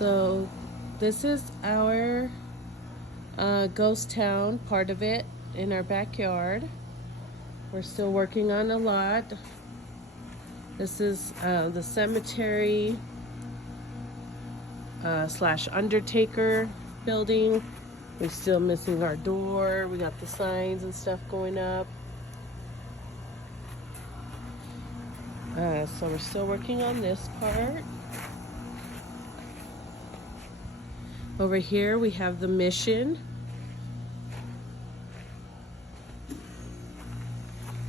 So this is our ghost town, part of it in our backyard. We're still working on a lot. This is the cemetery slash undertaker building. We're still missing our door. We got the signs and stuff going up. So we're still working on this part. Over here we have the mission.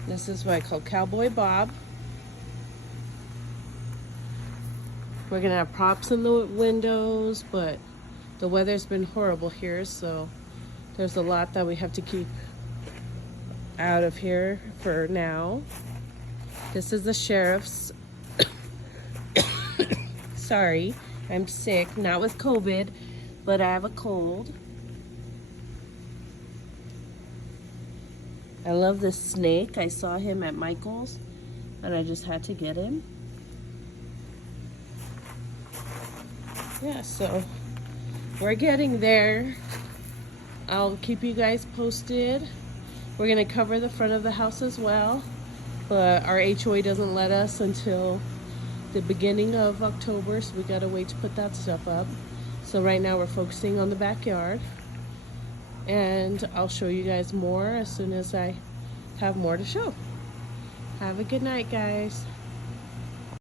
This is what I call Cowboy Bob. We're gonna have props in the windows, but the weather's been horrible here, so there's a lot that we have to keep out of here for now. This is the sheriff's. Sorry, I'm sick, not with COVID, but I have a cold. I love this snake. I saw him at Michael's and I just had to get him. Yeah, so we're getting there. I'll keep you guys posted. We're gonna cover the front of the house as well, but our HOA doesn't let us until the beginning of October, so we gotta wait to put that stuff up. So right now we're focusing on the backyard, and I'll show you guys more as soon as I have more to show. Have a good night, guys.